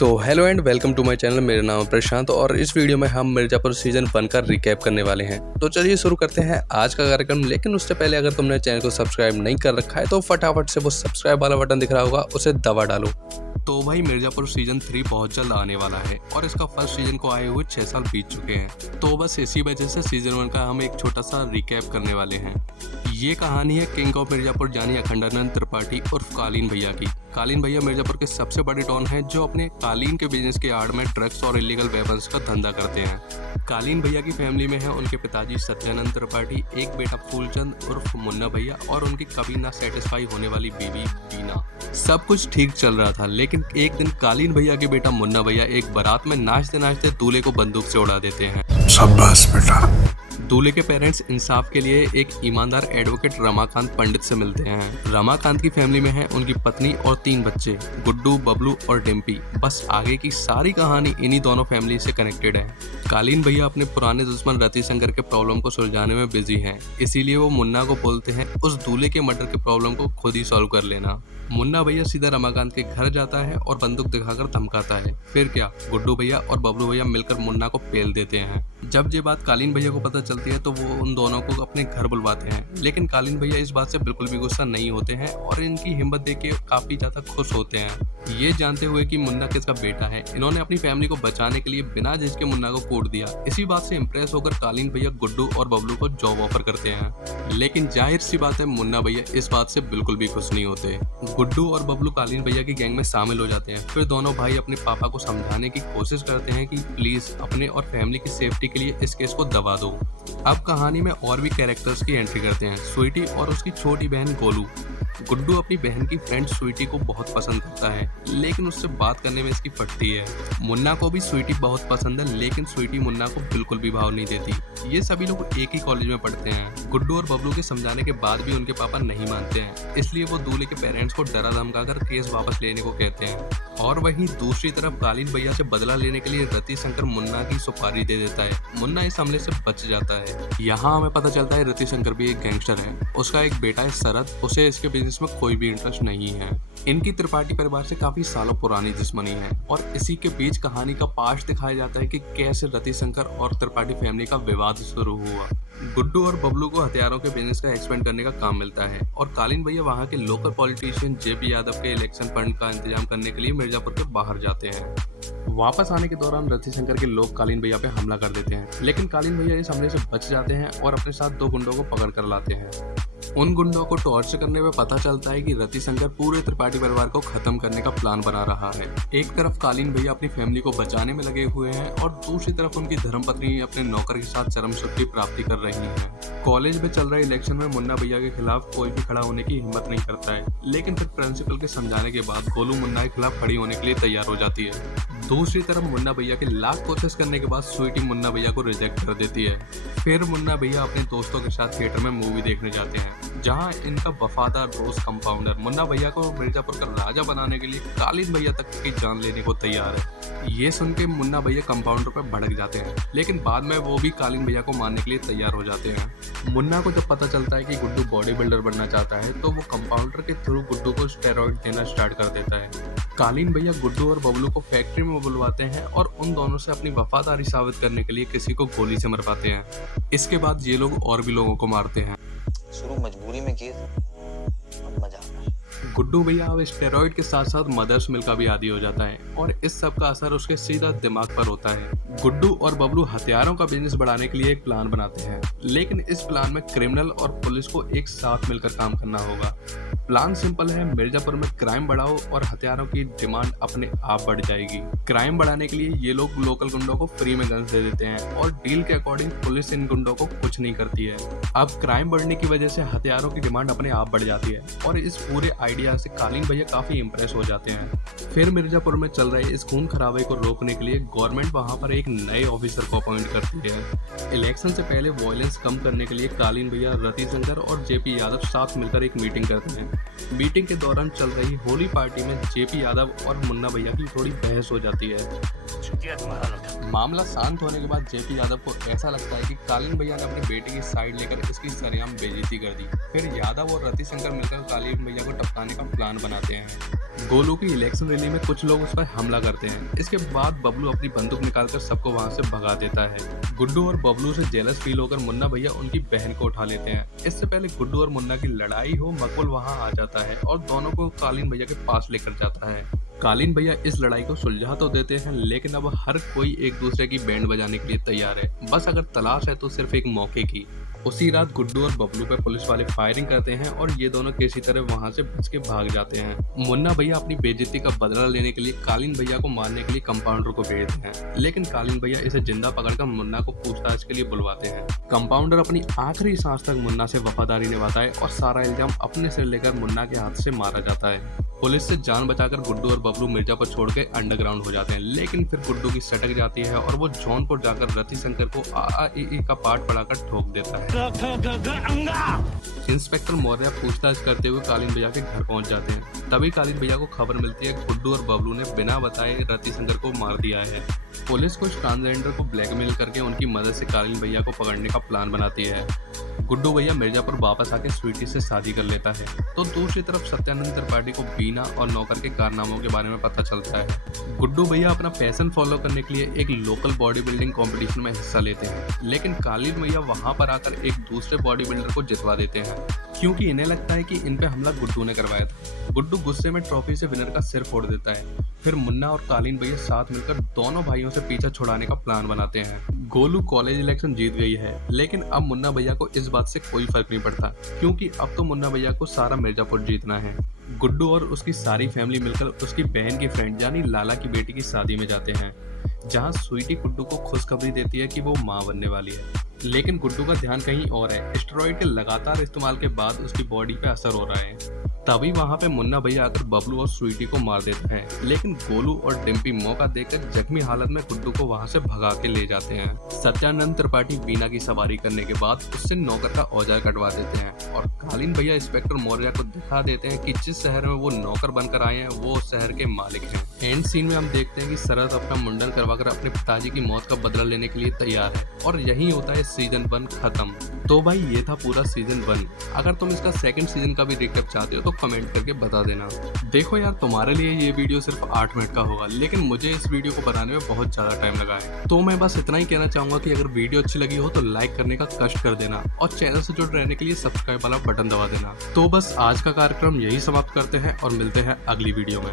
Hello and welcome to my channel. मेरा नाम है प्रशांत और इस वीडियो में हम मिर्जापुर सीजन 1 का रिकैप करने वाले हैं। तो चलिए शुरू करते हैं आज का कार्यक्रम। लेकिन उससे पहले अगर तुमने चैनल को सब्सक्राइब नहीं कर रखा है तो फटाफट से वो सब्सक्राइब वाला बटन दिख रहा होगा, उसे दबा डालो। तो भाई मिर्जापुर सीजन 3 बहुत जल्द आने वाला है और इसका फर्स्ट सीजन को आए हुए 6 साल बीत चुके हैं। तो बस इसी वजह से सीजन 1 का हम एक छोटा सा रिकैप करने वाले हैं। ये कहानी है किंग ऑफ मिर्जापुर यानी अखंडानंद त्रिपाठी उर्फ कालीन भैया की। कालीन भैया मिर्जापुर के सबसे बड़े डॉन हैं जो अपने कालीन के बिजनेस के आड़ में ड्रग्स और इलीगल वेपन्स का धंधा करते हैं। कालीन भैया की फैमिली में है उनके पिताजी सत्यानंद त्रिपाठी, एक बेटा फूलचंद उर्फ मुन्ना भैया और उनकी कभी ना सेटिस्फाई होने वाली बीवी बीना। सब कुछ ठीक चल रहा था, लेकिन एक दिन कालीन भैया के बेटा मुन्ना भैया एक बारात में नाचते नाचते दूल्हे को बंदूक से उड़ा देते हैं। शाबाश बेटा। दूल्हे के पेरेंट्स इंसाफ के लिए एक ईमानदार एडवोकेट रमाकांत पंडित से मिलते हैं। रमाकांत की फैमिली में है उनकी पत्नी और 3 बच्चे, गुड्डू, बबलू और डिम्पी। बस आगे की सारी कहानी इन्हीं दोनों फैमिली से कनेक्टेड है। कालीन भैया अपने पुराने दुश्मन रतिशंकर के प्रॉब्लम को सुलझाने में बिजी हैं, इसीलिए वो मुन्ना को बोलते हैं उस दूल्हे के मर्डर के प्रॉब्लम को खुद ही सॉल्व कर लेना। मुन्ना भैया सीधा रमाकांत के घर जाता है और बंदूक दिखाकर धमकाता है। फिर क्या, गुड्डू भैया और बबलू भैया मिलकर मुन्ना को पेल देते हैं। जब ये बात कालीन भैया को पता चलती है तो वो उन दोनों को अपने घर बुलवाते हैं, लेकिन कालीन भैया इस बात से बिल्कुल भी गुस्सा नहीं होते हैं और इनकी हिम्मत देख के काफी ज्यादा खुश होते हैं। ये जानते हुए कि मुन्ना किसका बेटा है, इन्होंने अपनी फैमिली को बचाने के लिए बिना झिझके मुन्ना को कूट दिया। इसी बात से इम्प्रेस होकर कालीन भैया गुड्डू और बबलू को जॉब ऑफर करते हैं, लेकिन जाहिर सी बात है मुन्ना भैया इस बात से बिल्कुल भी खुश नहीं होते। गुड्डू और बबलू कालीन भैया की गैंग में शामिल हो जाते हैं। फिर दोनों भाई अपने पापा को समझाने की कोशिश करते हैं कि प्लीज अपने और फैमिली की सेफ्टी के लिए इस केस को दबा दो। अब कहानी में और भी कैरेक्टर्स की एंट्री करते हैं। स्वीटी और उसकी छोटी बहन गोलू। गुड्डू अपनी बहन की फ्रेंड स्वीटी को बहुत पसंद करता है, लेकिन उससे बात करने में इसकी फटती है। मुन्ना को भी स्वीटी बहुत पसंद है, लेकिन स्वीटी मुन्ना को बिल्कुल भी भाव नहीं देती। ये सभी लोग एक ही कॉलेज में पढ़ते हैं। गुड्डू और बबलू के समझाने के बाद भी उनके पापा नहीं मानते हैं, इसलिए वो दूल्हे के पेरेंट्स को डरा धमकाकर केस वापस लेने को कहते हैं। और वहीं दूसरी तरफ कालीन भैया से बदला लेने के लिए रतिशंकर मुन्ना की सुपारी दे देता है। मुन्ना इस हमले से बच जाता है। यहाँ हमें पता चलता है रतिशंकर भी एक गैंगस्टर है। उसका एक बेटा है शरद, उसे इसके बिजनेस में कोई भी इंटरेस्ट नहीं है। इनकी त्रिपाठी परिवार से काफी सालों पुरानी दुश्मनी है और इसी के बीच कहानी का पार्ट दिखाया जाता है कि कैसे रतिशंकर और त्रिपाठी फैमिली का विवाद शुरू हुआ। गुड्डू और बबलू को हथियारों के बिजनेस का एक्सपेंड करने का काम मिलता है और कालीन भैया वहां के लोकल पॉलिटिशियन जेपी यादव के इलेक्शन फंड का इंतजाम करने के लिए मिर्जापुर के बाहर जाते हैं। वापस आने के दौरान रतिशंकर के लोग कालीन भैया पे हमला कर देते हैं, लेकिन कालीन भैया इस हमले से बच जाते हैं और अपने साथ 2 गुंडों को पकड़ कर लाते हैं। उन गुंडों को टॉर्चर करने में पता चलता है कि रतिशंकर पूरे त्रिपाठी परिवार को खत्म करने का प्लान बना रहा है। एक तरफ कालीन भैया अपनी फैमिली को बचाने में लगे हुए हैं और दूसरी तरफ उनकी धर्मपत्नी अपने नौकर के साथ चरम सुख की प्राप्ति कर रही है। कॉलेज में चल रहे इलेक्शन में मुन्ना भैया के खिलाफ कोई भी खड़ा होने की हिम्मत नहीं करता है, लेकिन फिर प्रिंसिपल के समझाने के बाद गोलू मुन्ना के खिलाफ खड़ी होने के लिए तैयार हो जाती है। दूसरी तरफ मुन्ना भैया के लाख कोशिश करने के बाद स्वीटी मुन्ना भैया को रिजेक्ट कर देती है। फिर मुन्ना भैया अपने दोस्तों के साथ थिएटर में मूवी देखने जाते हैं, जहां इनका वफादार दोस्त कंपाउंडर मुन्ना भैया को मिर्जापुर का राजा बनाने के लिए कालीन भैया तक की जान लेने को तैयार है। ये सुन के मुन्ना भैया कंपाउंडर पर भड़क जाते हैं, लेकिन बाद में वो भी कालीन भैया को मारने के लिए तैयार हो जाते हैं। मुन्ना को जब पता चलता है कि गुड्डू बॉडी बिल्डर बनना चाहता है तो वो कंपाउंडर के थ्रू गुड्डू को स्टेरॉइड देना स्टार्ट कर देता है। कालीन भैया गुड्डू और बबलू को फैक्ट्री में बुलवाते हैं और उन दोनों से अपनी वफादारी साबित करने के लिए किसी को गोली से मरवाते हैं। इसके बाद ये लोग और भी लोगों को मारते हैं। शुरू मजबूरी में किए थे, अब मजा आ रहा है। गुड्डू भैया अब स्टेरॉइड के साथ साथ मदर्स मिल्क का भी आदी हो जाता है और इस सब का असर उसके सीधा दिमाग पर होता है। गुड्डू और बबलू हथियारों का बिजनेस बढ़ाने के लिए एक प्लान बनाते हैं, लेकिन इस प्लान में क्रिमिनल और पुलिस को एक साथ मिलकर काम करना होगा। प्लान सिंपल है, मिर्जापुर में क्राइम बढ़ाओ और हथियारों की डिमांड अपने आप बढ़ जाएगी। क्राइम बढ़ाने के लिए ये लोग लोकल गुंडों को फ्री में गन्स दे देते हैं और डील के अकॉर्डिंग पुलिस इन गुंडों को कुछ नहीं करती है। अब क्राइम बढ़ने की वजह से हथियारों की डिमांड अपने आप बढ़ जाती है और इस पूरे आइडिया से कालीन भैया काफी इंप्रेस हो जाते हैं। फिर मिर्जापुर में चल रहे इस खून खराबे को रोकने के लिए गवर्नमेंट वहां पर एक नए ऑफिसर को अपॉइंट करती है। इलेक्शन से पहले वायलेंस कम करने के लिए कालीन भैया, रतिशंकर और जेपी यादव साथ मिलकर एक मीटिंग करते हैं। मीटिंग के दौरान चल रही होली पार्टी में जेपी यादव और मुन्ना भैया की थोड़ी बहस हो जाती है। मामला शांत होने के बाद जेपी यादव को ऐसा लगता है कि कालीन भैया ने अपने बेटे की साइड लेकर इसकी सरेआम बेइज्जती कर दी। फिर यादव और रतिशंकर मिलकर कालीन भैया को टपकाने का प्लान बनाते हैं। गोलू की इलेक्शन रैली में कुछ लोग उस पर हमला करते हैं। इसके बाद बबलू अपनी बंदूक निकालकर सबको वहां से भगा देता है। गुड्डू और बबलू से जेलस फील होकर मुन्ना भैया उनकी बहन को उठा लेते हैं। इससे पहले गुड्डू और मुन्ना की लड़ाई हो, मकबूल वहां आ जाता है और दोनों को कालीन भैया के पास लेकर जाता है। कालीन भैया इस लड़ाई को सुलझा तो देते हैं, लेकिन अब हर कोई एक दूसरे की बैंड बजाने के लिए तैयार है। बस अगर तलाश है तो सिर्फ एक मौके की। उसी रात गुड्डू और बबलू पे पुलिस वाले फायरिंग करते हैं और ये दोनों किसी तरह वहां से बच के भाग जाते हैं। मुन्ना भैया अपनी बेइज्जती का बदला लेने के लिए कालीन भैया को मारने के लिए कंपाउंडर को भेजते हैं, लेकिन कालीन भैया इसे जिंदा पकड़कर मुन्ना को पूछताछ के लिए बुलवाते हैं। कंपाउंडर अपनी आखिरी सांस तक मुन्ना से वफादारी निभाता है और सारा इल्जाम अपने सिर लेकर मुन्ना के हाथ से मारा जाता है। पुलिस से जान बचाकर गुड्डू और बबलू मिर्जापुर छोड़ के अंडरग्राउंड हो जाते हैं, लेकिन फिर गुड्डू की सटक जाती है और वो जौनपुर जाकर रति शंकर को AAEE का पाठ पढ़ाकर ठोक देता है। इंस्पेक्टर मौर्य पूछताछ करते हुए कालीन भैया के घर पहुंच जाते हैं। तभी कालीन भैया को खबर मिलती है गुड्डू और बबलू ने बिना बताए रति शंकर को मार दिया है। पुलिस कुछ ट्रांसजेंडर को ब्लैकमेल करके उनकी मदद से कालीन भैया को पकड़ने का प्लान बनाती है। गुड्डू भैया मिर्जापुर वापस आके स्वीटी से शादी कर लेता है, तो दूसरी तरफ सत्यानंद त्रिपाठी को बीना और नौकर के कारनामों के बारे में पता चलता है। गुड्डू भैया अपना पैशन फॉलो करने के लिए एक लोकल बॉडी बिल्डिंग कॉम्पिटिशन में हिस्सा लेते हैं, लेकिन कालीन भैया वहां पर आकर एक दूसरे बॉडी बिल्डर को जितवा देते हैं, क्योंकि इन्हें लगता है कि इन पे हमला गुड्डू ने करवाया था। गुड्डू गुस्से में ट्रॉफी से विनर का सिर फोड़ देता है। फिर मुन्ना और कालीन भैया साथ मिलकर दोनों भाइयों से पीछा छुड़ाने का प्लान बनाते हैं। गोलू कॉलेज इलेक्शन जीत गई है, लेकिन अब मुन्ना भैया को इस बात से कोई फर्क नहीं पड़ता, क्योंकि अब तो मुन्ना भैया को सारा मिर्जापुर जीतना है। गुड्डू और उसकी सारी फैमिली मिलकर उसकी बहन की फ्रेंड यानी लाला की बेटी की शादी में जाते हैं, जहां स्वीटी गुड्डू को खुशखबरी देती है कि वो मां बनने वाली है। लेकिन गुड्डू का ध्यान कहीं और है। स्टेरॉइड के लगातार इस्तेमाल के बाद उसकी बॉडी पे असर हो रहा है। तभी वहां पे मुन्ना भैया आकर बबलू और स्वीटी को मार देता है, लेकिन गोलू और डिम्पी मौका देकर जख्मी हालत में गुड्डू को वहां से भगा के ले जाते हैं। सत्यानंद त्रिपाठी बीना की सवारी करने के बाद उससे नौकर का औजार कटवा देते हैं और कालीन भैया इंस्पेक्टर मौर्य को दिखा देते हैं कि जिस शहर में वो नौकर बनकर आए हैं वो उस शहर के मालिक हैं। एंड सीन में हम देखते हैं कि शरद अपना मुंडन करवाकर अपने पिताजी की मौत का बदला लेने के लिए तैयार है और यही होता है सीजन 1 खत्म। तो भाई ये था पूरा सीजन 1। अगर तुम इसका सेकंड सीजन का भी रिकैप चाहते हो तो कमेंट करके बता देना। देखो यार, तुम्हारे लिए ये वीडियो सिर्फ 8 मिनट का होगा, लेकिन मुझे इस वीडियो को बनाने में बहुत ज्यादा टाइम लगा है। तो मैं बस इतना ही कहना चाहूंगा कि अगर वीडियो अच्छी लगी हो तो लाइक करने का कष्ट कर देना और चैनल से जुड़ रहने के लिए सब्सक्राइब वाला बटन दबा देना। तो बस आज का कार्यक्रम यही समाप्त करते हैं और मिलते हैं अगली वीडियो में।